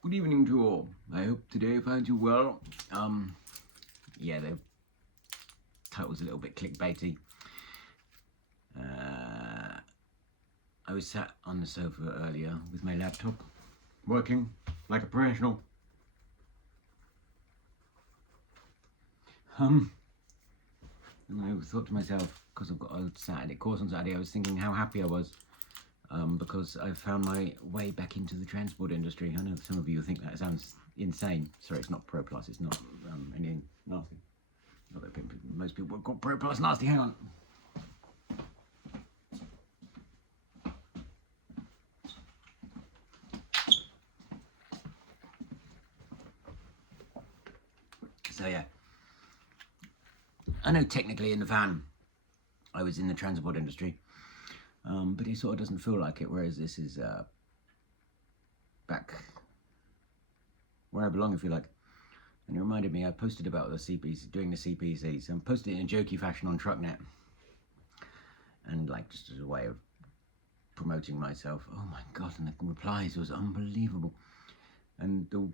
Good evening to all. I hope today finds you well. Yeah, the title's a little bit clickbaity. I was sat on the sofa earlier with my laptop, working like a professional. And I thought to myself, because I've got a Saturday course on Saturday, I was thinking how happy I was because I found my way back into the transport industry. I know some of you think that sounds insane. Sorry, it's not Pro Plus. It's not anything nasty. Not that most people would call Pro Plus nasty. Hang on. So yeah, I know technically in the van I was in the transport industry, but it sort of doesn't feel like it, whereas this is back where I belong, if you like. And it reminded me, I posted about the CPC, doing the CPCs, and posted it in a jokey fashion on TruckNet, and like just as a way of promoting myself. Oh my god, and the replies was unbelievable. And the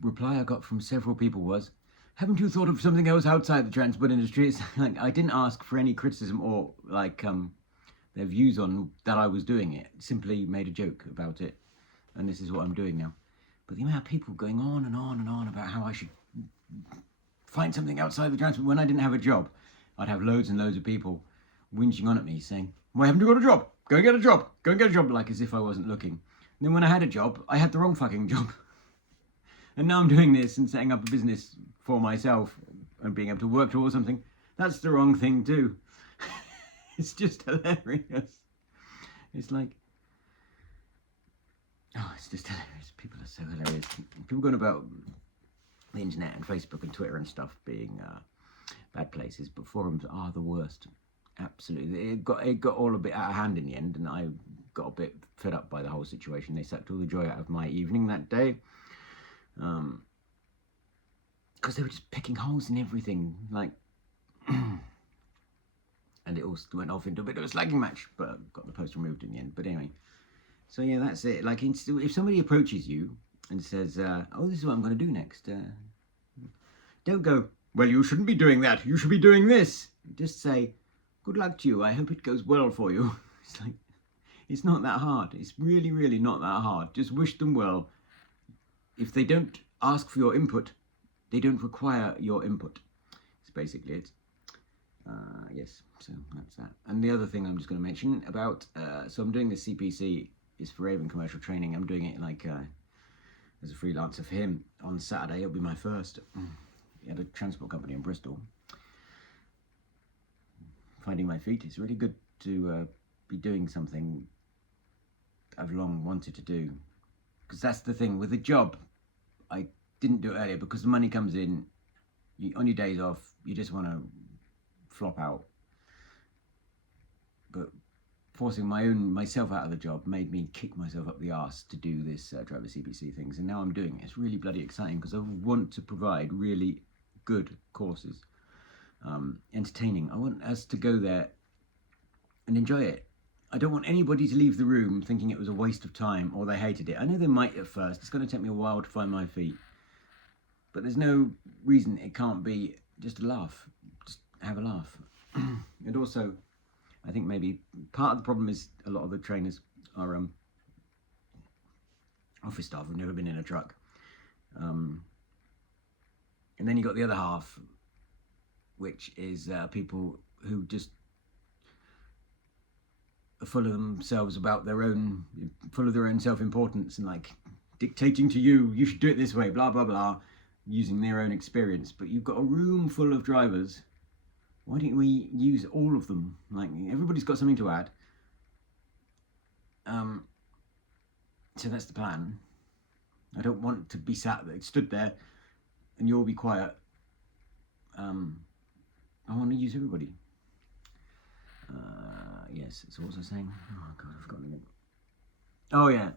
reply I got from several people was, haven't you thought of something else outside the transport industry? It's like I didn't ask for any criticism or like their views on that I was doing it. Simply made a joke about it, and this is what I'm doing now. But the amount of people going on and on and on about how I should find something outside the transport when I didn't have a job, I'd have loads and loads of people whinging on at me saying, why haven't you got a job? Go and get a job. Go and get a job, like as if I wasn't looking. And then when I had a job, I had the wrong fucking job. And now I'm doing this and setting up a business for myself and being able to work towards something. That's the wrong thing too. It's just hilarious. It's like, oh, it's just hilarious. People are so hilarious. People going about the internet and Facebook and Twitter and stuff being bad places, but forums are the worst. Absolutely. It got all a bit out of hand in the end, and I got a bit fed up by the whole situation. They sucked all the joy out of my evening that day. Because they were just picking holes in everything, like, and it all went off into a bit of a slagging match, but I got the post removed in the end. But anyway, so yeah, that's it. Like, if somebody approaches you and says, oh, this is what I'm going to do next, don't go, well, you shouldn't be doing that, you should be doing this. Just say, good luck to you, I hope it goes well for you. It's like, it's not that hard. It's really, really not that hard. Just wish them well. If they don't ask for your input, they don't require your input. That's basically it. Yes, so that's that. And the other thing I'm just going to mention about, so I'm doing the CPC, is for Raven Commercial Training. I'm doing it like as a freelancer for him on Saturday. It'll be my first. He had a transport company in Bristol. Finding my feet. It's really good to be doing something I've long wanted to do. Because that's the thing with a job. I didn't do it earlier because the money comes in. On your days off, you just want to flop out. But forcing myself out of the job made me kick myself up the arse to do this driver CPC things, and now I'm doing it. It's really bloody exciting because I want to provide really good courses, entertaining. I want us to go there and enjoy it. I don't want anybody to leave the room thinking it was a waste of time or they hated it. I know they might at first. It's going to take me a while to find my feet. But there's no reason it can't be just a laugh. Just have a laugh. And also, I think maybe part of the problem is a lot of the trainers are office staff who've never been in a truck. And then you got the other half, which is people who just are full of themselves about their own, full of their own self-importance and like dictating to you, you should do it this way, blah, blah, blah, using their own experience. But you've got a room full of drivers. Why don't we use all of them? Like, everybody's got something to add. So that's the plan. I don't want to be stood there and you'll be quiet. I want to use everybody. Yes, so what was I saying? Oh god, I've forgotten again. Oh yeah.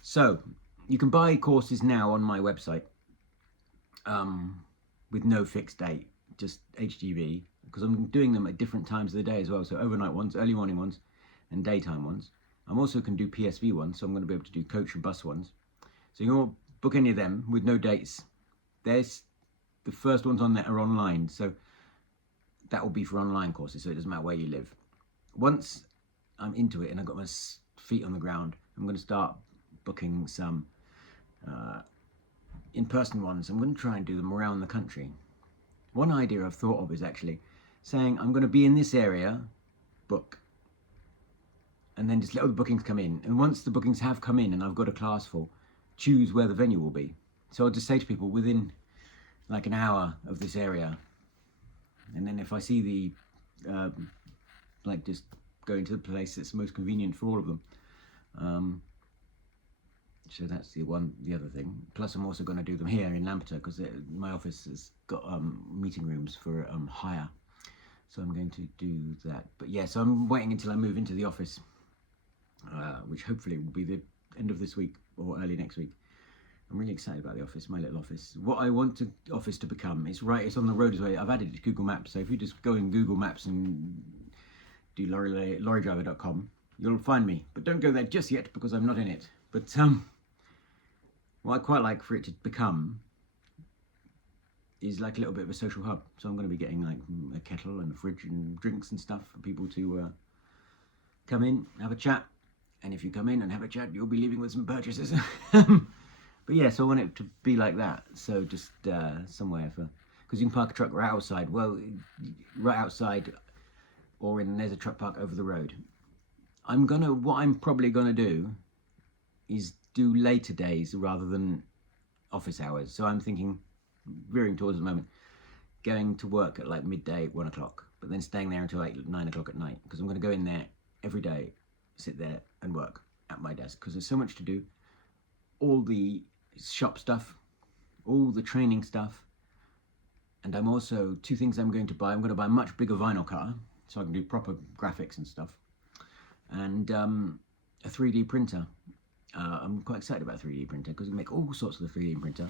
So you can buy courses now on my website with no fixed date, just HGV, because I'm doing them at different times of the day as well. So overnight ones, early morning ones, and daytime ones. I'm also can do PSV ones, so I'm going to be able to do coach and bus ones. So you're book any of them with no dates. There's the first ones on there are online, so that will be for online courses, so it doesn't matter where you live. Once I'm into it and I've got my feet on the ground, I'm going to start booking some in-person ones. I'm going to try and do them around the country. One idea I've thought of is actually saying I'm going to be in this area, book, and then just let all the bookings come in. And once the bookings have come in and I've got a class full, choose where the venue will be. So I'll just say to people within like an hour of this area, and then if I see the like just going to the place that's most convenient for all of them. So that's the other thing. Plus I'm also going to do them here in Lampeter, because my office has got meeting rooms for hire. So I'm going to do that. But yeah, so I'm waiting until I move into the office, which hopefully will be the end of this week or early next week. I'm really excited about the office, my little office. What I want the office to become, it's on the road as well. I've added it to Google Maps. So if you just go in Google Maps and do lorrydriver.com, you'll find me. But don't go there just yet because I'm not in it. But what I quite like for it to become is like a little bit of a social hub. So I'm going to be getting like a kettle and a fridge and drinks and stuff for people to come in, have a chat. And if you come in and have a chat, you'll be leaving with some purchases. But yeah, so I want it to be like that. So just somewhere because you can park a truck right outside. Well, right outside, or there's a truck park over the road. What I'm probably gonna do is do later days rather than office hours. So I'm thinking, veering towards at the moment, going to work at like midday, 1 o'clock, but then staying there until 8, 9 o'clock at night, because I'm going to go in there every day, sit there and work at my desk, because there's so much to do. All the shop stuff, all the training stuff, and I'm also, 2 things I'm going to buy. I'm going to buy a much bigger vinyl cutter, so I can do proper graphics and stuff, and a 3D printer. I'm quite excited about a 3D printer because we make all sorts of the 3D printer.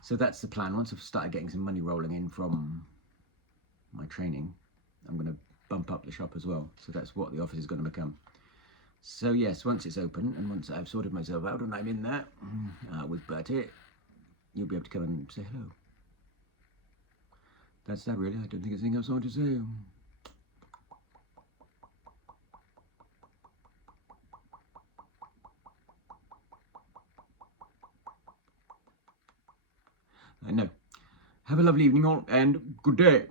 So that's the plan. Once I've started getting some money rolling in from my training, I'm going to bump up the shop as well. So that's what the office is going to become. So yes, once it's open and once I've sorted myself out and I'm in there with Bertie, you'll be able to come and say hello. That's that really. I don't think there's anything else I want to say. I know. Have a lovely evening all, and good day.